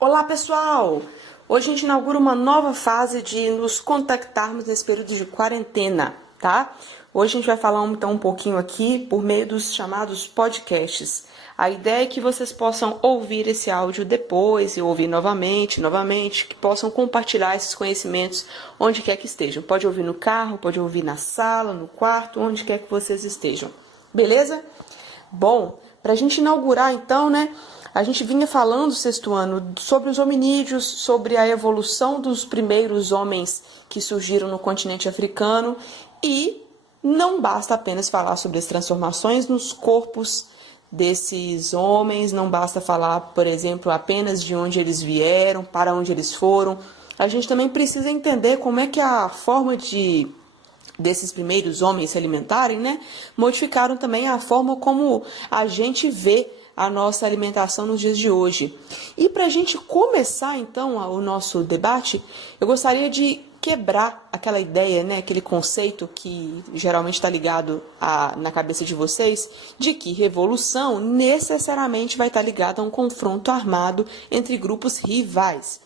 Olá, pessoal! Hoje a gente inaugura uma nova fase de nos contactarmos nesse período de quarentena, tá? Hoje a gente vai falar então um pouquinho aqui por meio dos chamados podcasts. A ideia é que vocês possam ouvir esse áudio depois e ouvir novamente, que possam compartilhar esses conhecimentos onde quer que estejam. Pode ouvir no carro, pode ouvir na sala, no quarto, onde quer que vocês estejam. Beleza? Bom, para a gente inaugurar então, né? A gente vinha falando, sexto ano, sobre os hominídeos, sobre a evolução dos primeiros homens que surgiram no continente africano e não basta apenas falar sobre as transformações nos corpos desses homens, não basta falar, por exemplo, apenas de onde eles vieram, para onde eles foram. A gente também precisa entender como é que a forma desses primeiros homens se alimentarem, né, modificaram também a forma como a gente vê a nossa alimentação nos dias de hoje. E para a gente começar, então, o nosso debate, eu gostaria de quebrar aquela ideia, né, aquele conceito que geralmente está ligado na cabeça de vocês, de que revolução necessariamente vai estar ligada a um confronto armado entre grupos rivais.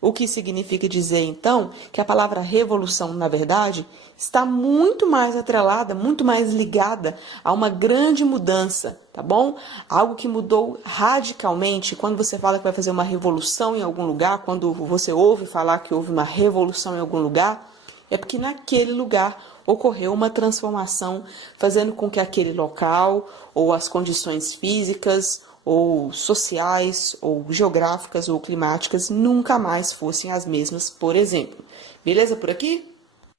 O que significa dizer, então, que a palavra revolução, na verdade, está muito mais atrelada, muito mais ligada a uma grande mudança, tá bom? Algo que mudou radicalmente. Quando você fala que vai fazer uma revolução em algum lugar, quando você ouve falar que houve uma revolução em algum lugar, é porque naquele lugar ocorreu uma transformação, fazendo com que aquele local, ou as condições físicas, ou sociais, ou geográficas, ou climáticas, nunca mais fossem as mesmas, por exemplo. Beleza por aqui?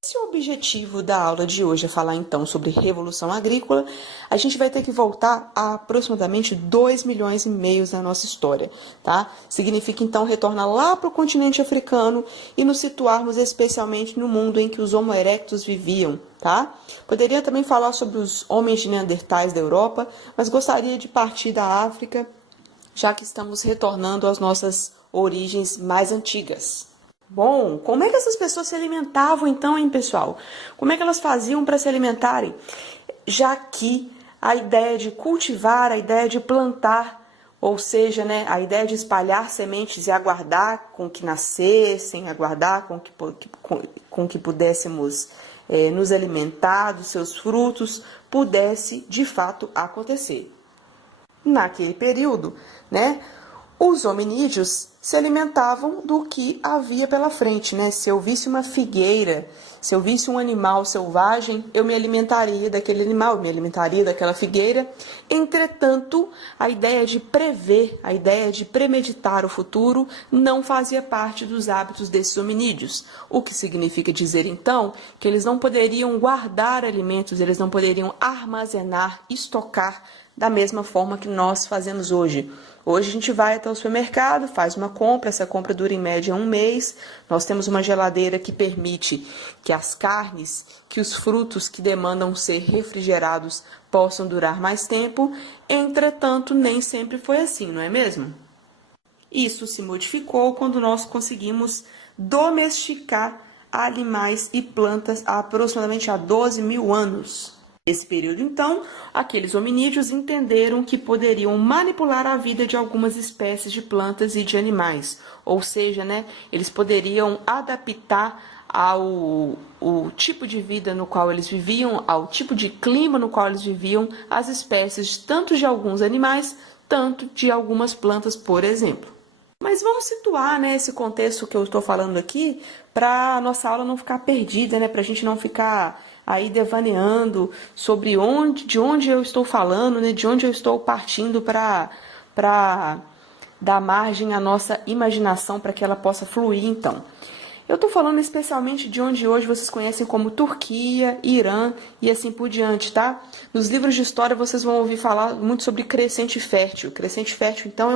Se o objetivo da aula de hoje é falar então sobre revolução agrícola, a gente vai ter que voltar a aproximadamente 2,5 milhões da nossa história, tá? Significa então retornar lá para o continente africano e nos situarmos especialmente no mundo em que os Homo erectus viviam, tá? Poderia também falar sobre os homens de neandertais da Europa, mas gostaria de partir da África, já que estamos retornando às nossas origens mais antigas. Bom, como é que essas pessoas se alimentavam então, hein, pessoal? Como é que elas faziam para se alimentarem? Já que a ideia de cultivar, a ideia de plantar, ou seja, né, a ideia de espalhar sementes e aguardar com que nascessem, aguardar com que pudéssemos nos alimentar dos seus frutos, pudesse de fato acontecer. Naquele período, né, os hominídeos se alimentavam do que havia pela frente, né? Se eu visse uma figueira, se eu visse um animal selvagem, eu me alimentaria daquele animal, eu me alimentaria daquela figueira. Entretanto, a ideia de prever, a ideia de premeditar o futuro não fazia parte dos hábitos desses hominídeos. O que significa dizer, então, que eles não poderiam guardar alimentos, eles não poderiam armazenar, estocar da mesma forma que nós fazemos hoje. Hoje a gente vai até o supermercado, faz uma compra, essa compra dura em média 1 mês. Nós temos uma geladeira que permite que as carnes, que os frutos que demandam ser refrigerados possam durar mais tempo. Entretanto, nem sempre foi assim, não é mesmo? Isso se modificou quando nós conseguimos domesticar animais e plantas há aproximadamente 12.000 anos. Nesse período, então, aqueles hominídeos entenderam que poderiam manipular a vida de algumas espécies de plantas e de animais, ou seja, né, eles poderiam adaptar ao tipo de vida no qual eles viviam, ao tipo de clima no qual eles viviam, as espécies tanto de alguns animais, tanto de algumas plantas, por exemplo. Mas vamos situar, né, esse contexto que eu estou falando aqui para a nossa aula não ficar perdida, né, para a gente não ficar aí devaneando sobre de onde eu estou falando, né, de onde eu estou partindo para dar margem à nossa imaginação para que ela possa fluir, então. Eu estou falando especialmente de onde hoje vocês conhecem como Turquia, Irã e assim por diante, tá? Nos livros de história vocês vão ouvir falar muito sobre crescente fértil. Crescente fértil, então,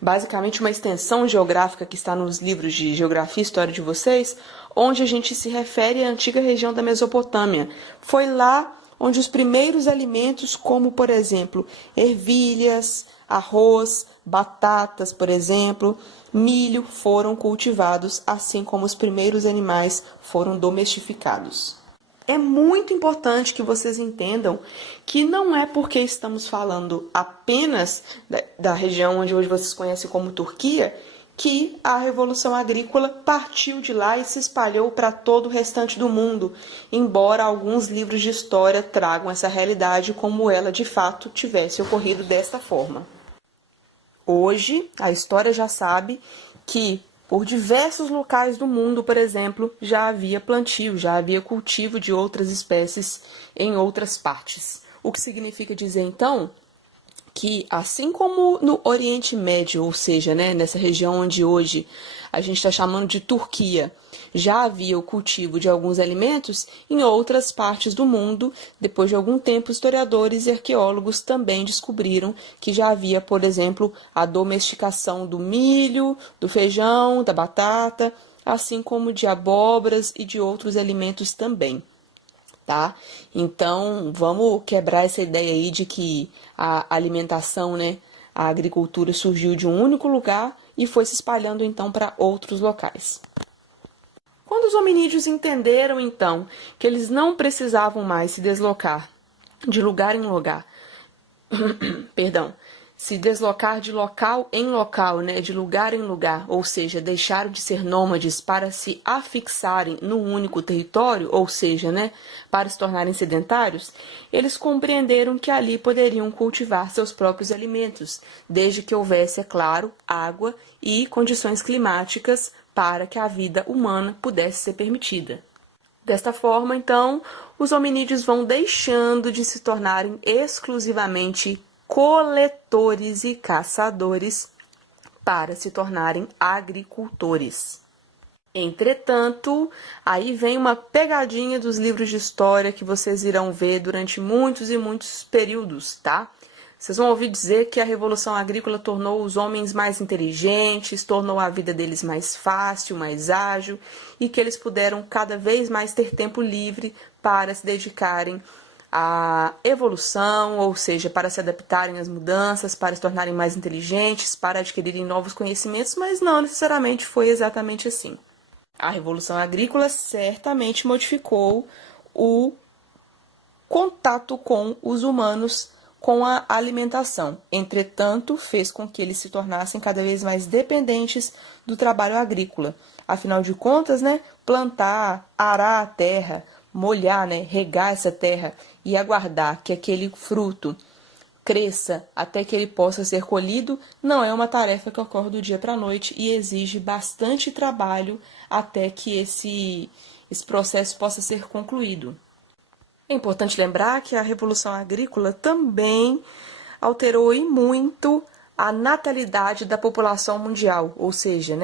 basicamente uma extensão geográfica que está nos livros de geografia e história de vocês, onde a gente se refere à antiga região da Mesopotâmia. Foi lá onde os primeiros alimentos, como, por exemplo, ervilhas, arroz, batatas, por exemplo, milho, foram cultivados, assim como os primeiros animais foram domesticados. É muito importante que vocês entendam que não é porque estamos falando apenas da região onde hoje vocês conhecem como Turquia, que a Revolução Agrícola partiu de lá e se espalhou para todo o restante do mundo, embora alguns livros de história tragam essa realidade como ela de fato tivesse ocorrido desta forma. Hoje, a história já sabe que por diversos locais do mundo, por exemplo, já havia plantio, já havia cultivo de outras espécies em outras partes. O que significa dizer, então, que assim como no Oriente Médio, ou seja, nessa região onde hoje a gente está chamando de Turquia, já havia o cultivo de alguns alimentos, em outras partes do mundo, depois de algum tempo, historiadores e arqueólogos também descobriram que já havia, por exemplo, a domesticação do milho, do feijão, da batata, assim como de abóboras e de outros alimentos também. Tá? Então, vamos quebrar essa ideia aí de que a alimentação, a agricultura surgiu de um único lugar e foi se espalhando então para outros locais. Quando os hominídeos entenderam então que eles não precisavam mais se deslocar de lugar em lugar, perdão, se deslocar de local em local, de lugar em lugar, ou seja, deixaram de ser nômades para se afixarem num único território, ou seja, para se tornarem sedentários, eles compreenderam que ali poderiam cultivar seus próprios alimentos, desde que houvesse, é claro, água e condições climáticas para que a vida humana pudesse ser permitida. Desta forma, então, os hominídeos vão deixando de se tornarem exclusivamente coletores e caçadores para se tornarem agricultores. Entretanto, aí vem uma pegadinha dos livros de história que vocês irão ver durante muitos e muitos períodos, tá? Vocês vão ouvir dizer que a Revolução Agrícola tornou os homens mais inteligentes, tornou a vida deles mais fácil, mais ágil, e que eles puderam cada vez mais ter tempo livre para se dedicarem à evolução, ou seja, para se adaptarem às mudanças, para se tornarem mais inteligentes, para adquirirem novos conhecimentos, mas não necessariamente foi exatamente assim. A Revolução Agrícola certamente modificou o contato com os humanos com a alimentação. Entretanto, fez com que eles se tornassem cada vez mais dependentes do trabalho agrícola. Afinal de contas, plantar, arar a terra, molhar, regar essa terra e aguardar que aquele fruto cresça até que ele possa ser colhido, não é uma tarefa que ocorre do dia para a noite e exige bastante trabalho até que esse processo possa ser concluído. É importante lembrar que a Revolução Agrícola também alterou e muito a natalidade da população mundial, ou seja,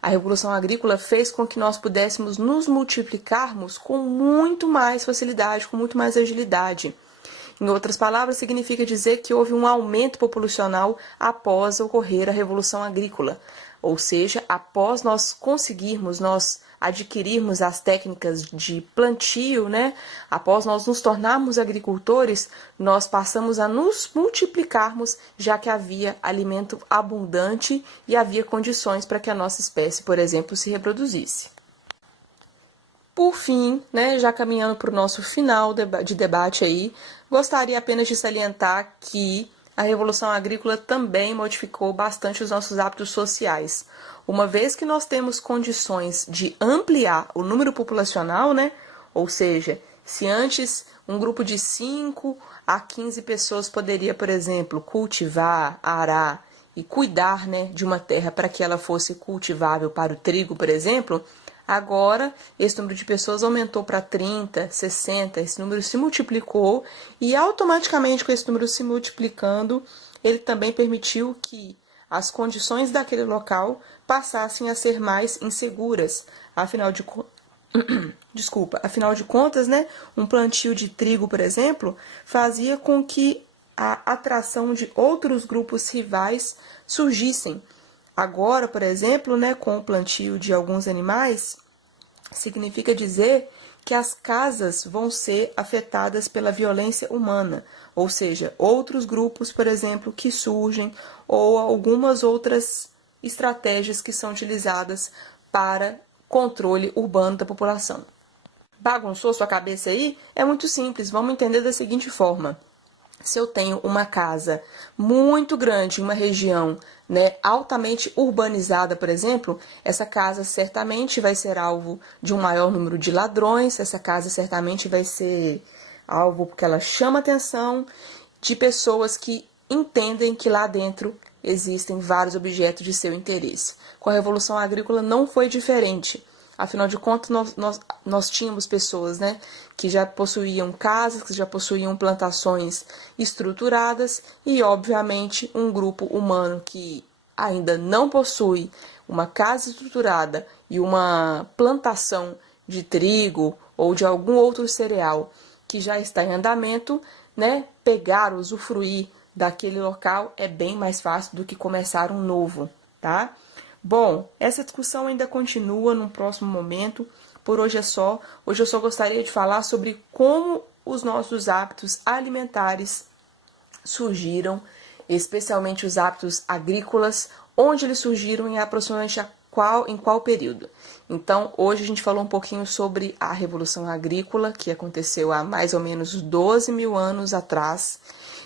a Revolução Agrícola fez com que nós pudéssemos nos multiplicarmos com muito mais facilidade, com muito mais agilidade. Em outras palavras, significa dizer que houve um aumento populacional após ocorrer a Revolução Agrícola, ou seja, após nós adquirirmos as técnicas de plantio, após nós nos tornarmos agricultores, nós passamos a nos multiplicarmos, já que havia alimento abundante e havia condições para que a nossa espécie, por exemplo, se reproduzisse. Por fim, já caminhando para o nosso final de debate aí, gostaria apenas de salientar que a Revolução Agrícola também modificou bastante os nossos hábitos sociais. Uma vez que nós temos condições de ampliar o número populacional, ou seja, se antes um grupo de 5 a 15 pessoas poderia, por exemplo, cultivar, arar e cuidar, de uma terra para que ela fosse cultivável para o trigo, por exemplo, agora esse número de pessoas aumentou para 30, 60, esse número se multiplicou e automaticamente com esse número se multiplicando, ele também permitiu que as condições daquele local passassem a ser mais inseguras. Afinal de contas, um plantio de trigo, por exemplo, fazia com que a atração de outros grupos rivais surgissem. Agora, por exemplo, com o plantio de alguns animais, significa dizer que as casas vão ser afetadas pela violência humana, ou seja, outros grupos, por exemplo, que surgem, ou algumas outras estratégias que são utilizadas para controle urbano da população. Bagunçou sua cabeça aí? É muito simples, vamos entender da seguinte forma. Se eu tenho uma casa muito grande em uma região, né, altamente urbanizada, por exemplo, essa casa certamente vai ser alvo de um maior número de ladrões, essa casa certamente vai ser alvo porque ela chama atenção de pessoas que entendem que lá dentro existem vários objetos de seu interesse. Com a Revolução Agrícola não foi diferente. Afinal de contas, nós tínhamos pessoas, né, que já possuíam casas, que já possuíam plantações estruturadas e, obviamente, um grupo humano que ainda não possui uma casa estruturada e uma plantação de trigo ou de algum outro cereal que já está em andamento, né, pegar, usufruir daquele local é bem mais fácil do que começar um novo, tá? Bom, essa discussão ainda continua num próximo momento. Por hoje é só. Hoje eu só gostaria de falar sobre como os nossos hábitos alimentares surgiram, especialmente os hábitos agrícolas, onde eles surgiram e aproximadamente em qual período. Então, hoje a gente falou um pouquinho sobre a Revolução Agrícola, que aconteceu há mais ou menos 12 mil anos atrás,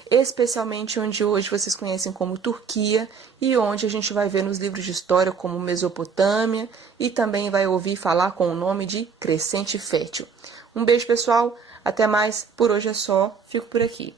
especialmente onde hoje vocês conhecem como Turquia e onde a gente vai ver nos livros de história como Mesopotâmia e também vai ouvir falar com o nome de Crescente Fértil. Um beijo, pessoal. Até mais. Por hoje é só. Fico por aqui.